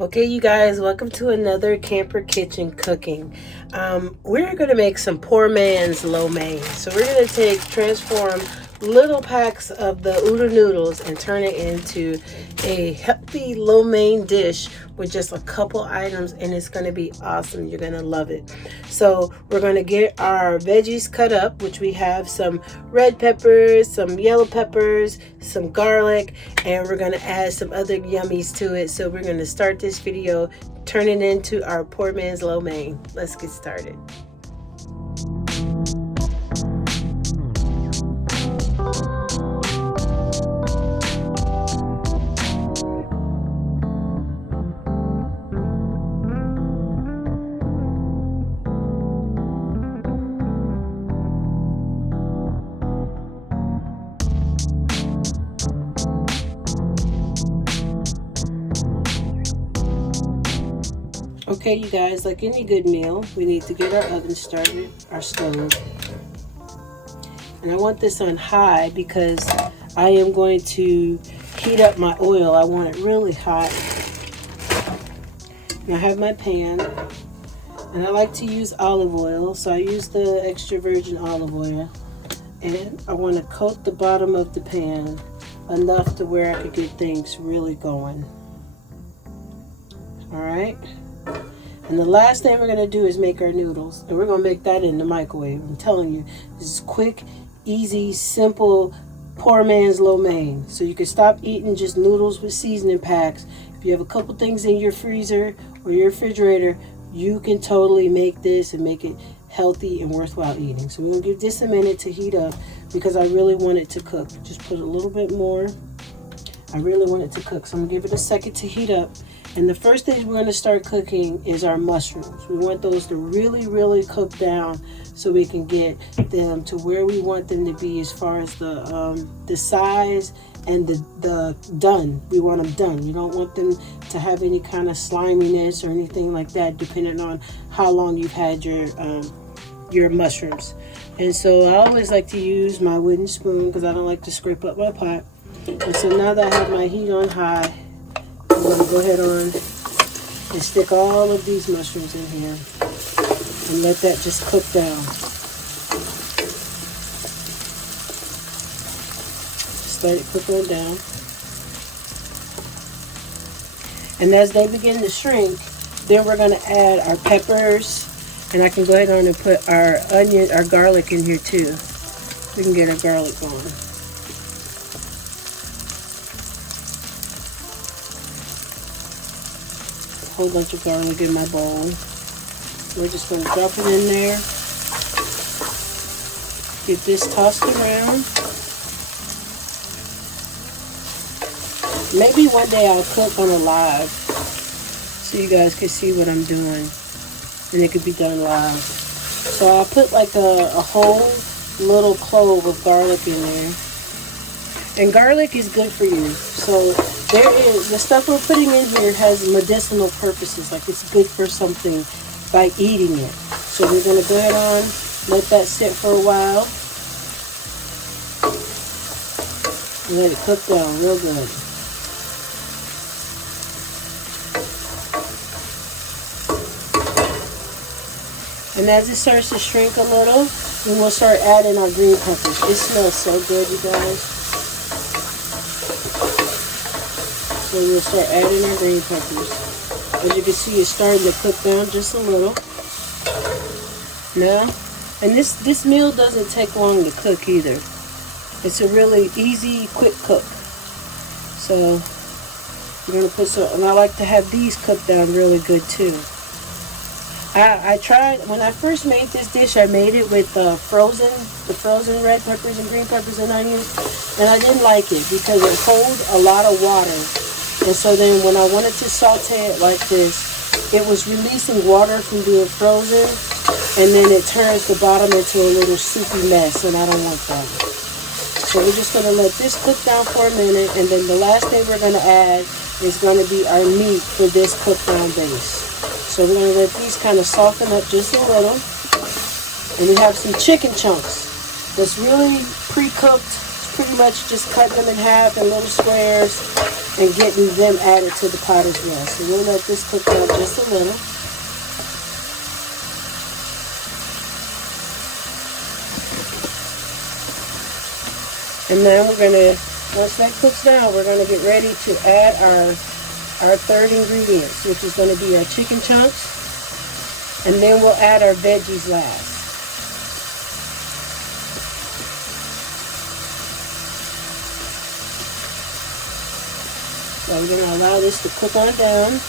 Okay, you guys, welcome to another Camper Kitchen cooking. We're going to make some poor man's lo mein. So we're going to transform little packs of the udon noodles and turn it into a healthy lo mein dish with just a couple items, and it's going to be awesome. You're going to love it. So we're going to get our veggies cut up, which we have some red peppers, some yellow peppers, some garlic, and we're going to add some other yummies to it. So we're going to start this video turning into our poor man's lo mein. Let's get started. Okay, you guys, like any good meal, we need to get our oven started, our stove. And I want this on high because I am going to heat up my oil. I want it really hot. And I have my pan, and I like to use olive oil, so I use the extra virgin olive oil. And I want to coat the bottom of the pan enough to where I could get things really going. All right. And the last thing we're going to do is make our noodles. And we're going to make that in the microwave. I'm telling you, this is quick, easy, simple, poor man's lo mein. So you can stop eating just noodles with seasoning packs. If you have a couple things in your freezer or your refrigerator, you can totally make this and make it healthy and worthwhile eating. So we're going to give this a minute to heat up because I really want it to cook. Just put a little bit more. I really want it to cook. So I'm going to give it a second to heat up. And the first thing we're going to start cooking is our mushrooms. We want those to really, really cook down so we can get them to where we want them to be as far as the size and the done. We want them done. You don't want them to have any kind of sliminess or anything like that, depending on how long you've had your mushrooms. And so I always like to use my wooden spoon because I don't like to scrape up my pot. And so now that I have my heat on high, I'm going to go ahead on and stick all of these mushrooms in here and let that just cook down. Just let it cook on down. And as they begin to shrink, then we're going to add our peppers, and I can go ahead on and put our onion, our garlic in here too. We can get our garlic going. Whole bunch of garlic in my bowl. We're just going to drop it in there. Get this tossed around. Maybe one day I'll cook on a live so you guys can see what I'm doing, and it could be done live. So I'll put like a whole little clove of garlic in there. And garlic is good for you. So the stuff we're putting in here has medicinal purposes. Like it's good for something by eating it. So we're going to go ahead on, let that sit for a while. And let it cook down real good. And as it starts to shrink a little, then we'll start adding our green peppers. It smells so good, you guys. So we'll start adding our green peppers. As you can see, it's starting to cook down just a little. Now, and this meal doesn't take long to cook either. It's a really easy, quick cook. So we're gonna put some, and I like to have these cooked down really good too. I tried, when I first made this dish, I made it with the frozen red peppers and green peppers and onions, and I didn't like it because it holds a lot of water. And so then when I wanted to saute it like this, it was releasing water from being frozen, and then it turns the bottom into a little soupy mess, and I don't want that. So we're just going to let this cook down for a minute, and then the last thing we're going to add is going to be our meat for this cooked down base. So we're going to let these kind of soften up just a little. And we have some chicken chunks that's really pre-cooked. It's pretty much just cut them in half in little squares. and getting them added to the pot as well. So we'll let this cook down just a little. And then we're going to, once that cooks down, we're going to get ready to add our third ingredients, which is going to be our chicken chunks. And then we'll add our veggies last. So I'm going to allow this to cook on down.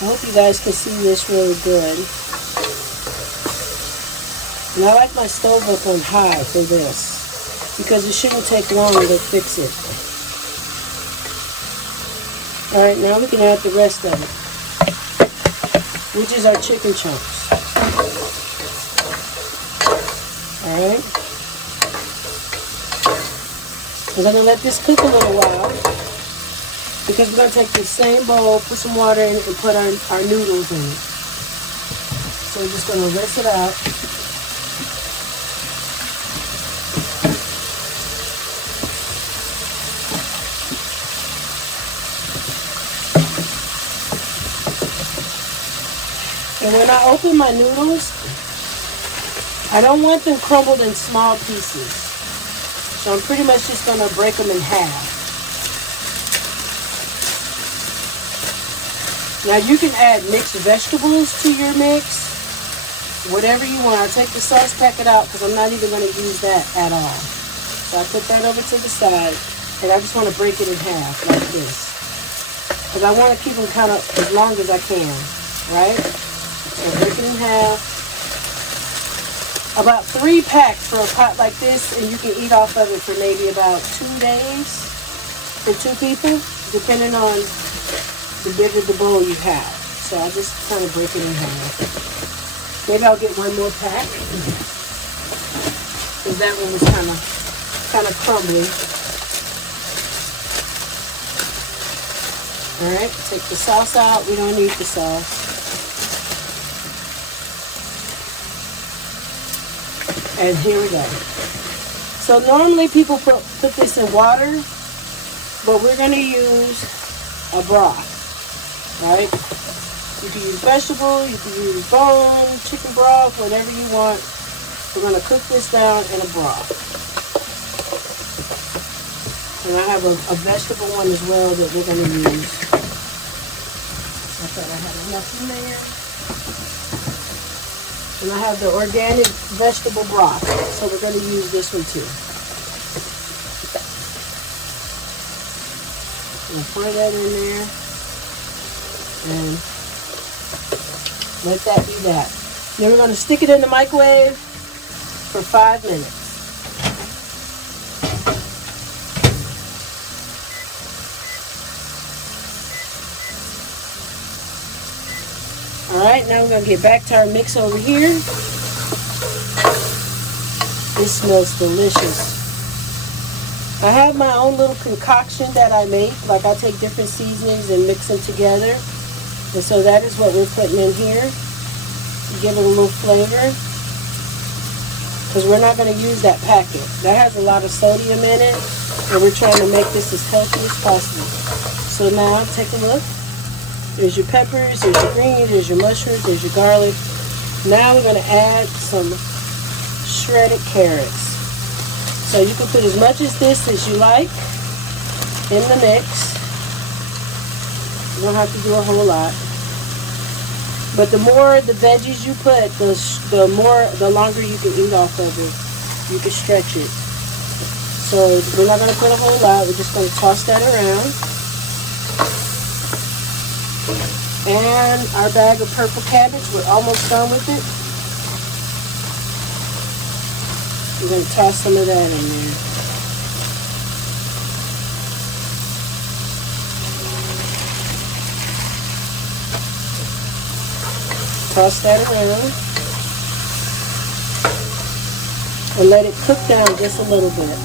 I hope you guys can see this really good. And I like my stove up on high for this because it shouldn't take long to fix it. Alright, now we can add the rest of it, which is our chicken chunks. Alright. We're going to let this cook a little while because we're going to take the same bowl, put some water in it, and put our noodles in it. So we're just going to rinse it out. And when I open my noodles, I don't want them crumbled in small pieces. So I'm pretty much just going to break them in half. Now you can add mixed vegetables to your mix, whatever you want. I'll take the sauce packet out because I'm not even going to use that at all. So I put that over to the side, and I just want to break it in half like this. Because I want to keep them kind of as long as I can, right? So break it in half. About 3 packs for a pot like this, and you can eat off of it for maybe about 2 days for 2 people, depending on the bigger the bowl you have. So I just kind of break it in half. Maybe I'll get 1 more pack, because that one was kind of crumbly. All right, take the sauce out. We don't need the sauce. And here we go. So normally people put this in water, but we're going to use a broth, right? You can use vegetable, you can use bone, chicken broth, whatever you want. We're going to cook this down in a broth. And I have a vegetable one as well that we're going to use. I thought I had enough in there. And I have the organic vegetable broth, so we're going to use this one too. We'll pour that in there, and let that be that. Then we're going to stick it in the microwave for 5 minutes. Alright, now we're going to get back to our mix over here. This smells delicious. I have my own little concoction that I make. Like I take different seasonings and mix them together. And so that is what we're putting in here. Give it a little flavor. Because we're not going to use that packet. That has a lot of sodium in it. And we're trying to make this as healthy as possible. So now, take a look. There's your peppers, there's your greens, there's your mushrooms, there's your garlic. Now we're going to add some shredded carrots. So you can put as much as this as you like in the mix. You don't have to do a whole lot. But the more the veggies you put, the longer you can eat off of it. You can stretch it. So we're not going to put a whole lot. We're just going to toss that around. And our bag of purple cabbage, we're almost done with it. We're going to toss some of that in there. Toss that around. And let it cook down just a little bit.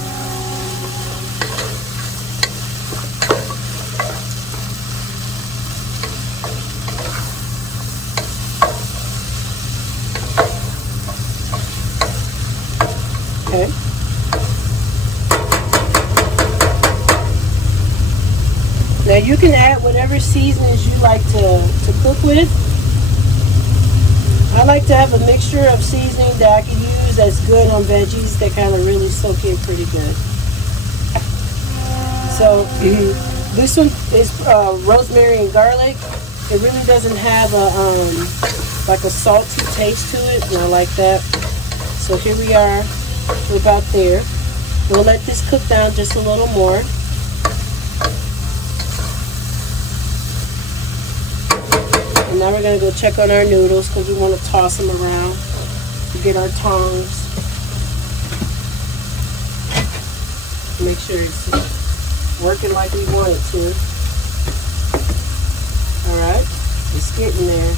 Now you can add whatever seasonings you like to cook with. I like to have a mixture of seasoning that I can use that's good on veggies that kind of really soak in pretty good. So this one is rosemary and garlic. It really doesn't have a like a salty taste to it, and I like that. So here we are, we're about there. We'll let this cook down just a little more. And now we're going to go check on our noodles because we want to toss them around. We get our tongs. Make sure it's working like we want it to. Alright, it's getting there.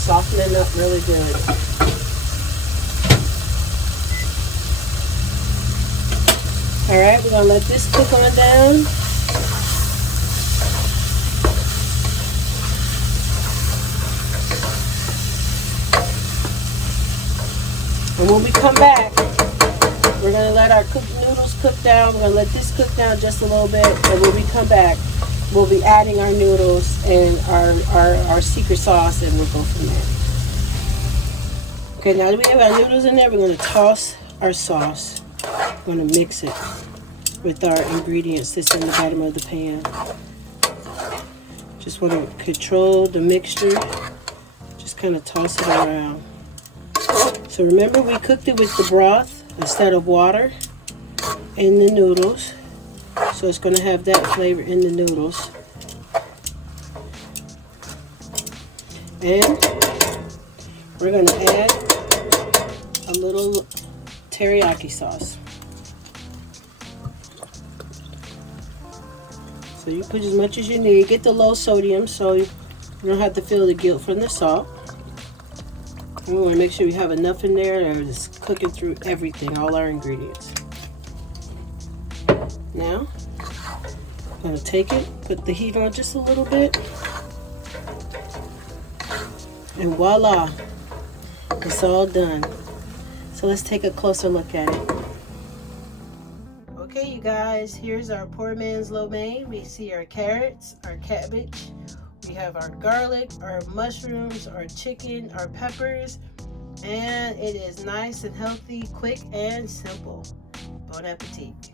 Softening up really good. Alright, we're going to let this cook on down. And when we come back, we're going to let our noodles cook down. We're going to let this cook down just a little bit. And when we come back, we'll be adding our noodles and our secret sauce, and we'll go from there. Okay, now that we have our noodles in there, we're going to toss our sauce. We're going to mix it with our ingredients that's in the bottom of the pan. Just want to control the mixture. Just kind of toss it around. So remember, we cooked it with the broth instead of water in the noodles. So it's going to have that flavor in the noodles. And we're going to add a little teriyaki sauce. So you put as much as you need. Get the low sodium so you don't have to feel the guilt from the salt. And we want to make sure we have enough in there that it's cooking through everything, all our ingredients. Now, I'm going to take it, put the heat on just a little bit, and voila, it's all done. So let's take a closer look at it. Okay, you guys, here's our poor man's lo mein. We see our carrots, our cabbage, we have our garlic, our mushrooms, our chicken, our peppers, and it is nice and healthy, quick and simple. Bon appetit.